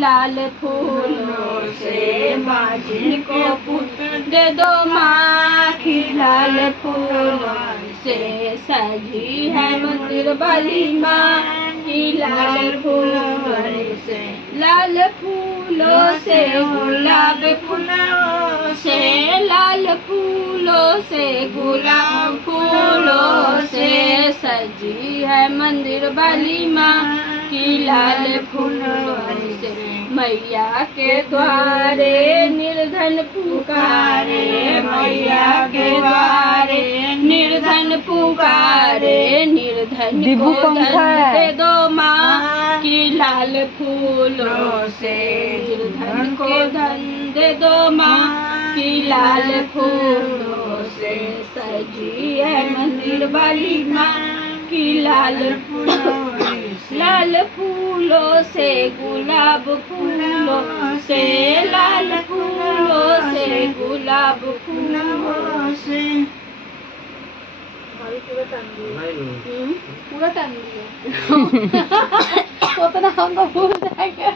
लाल फूलों से माँ जी को पुत्र दे दो माँ की लाल फूलों से सजी है मंदिर वाली माँ की लाल फूलों से लाल फूलों से गुलाब फूलों से लाल फूलों से गुलाब फूलों से सजी है मंदिर वाली माँ की लाल फूलों से मैया के द्वारे निर्धन पुकारे मैया के द्वारे निर्धन पुकारे निर्धन को धन दे दो माँ की लाल फूलों से निर्धन को धन दे दो माँ की लाल फूलों से सजी है मंदिर वाली माँ की लाल फूलों से गुलाब फूलों से लाल फूलों से गुलाब फूलों से पूरा टाइम दिया। वो तो ना हम तो भूल जाएंगे।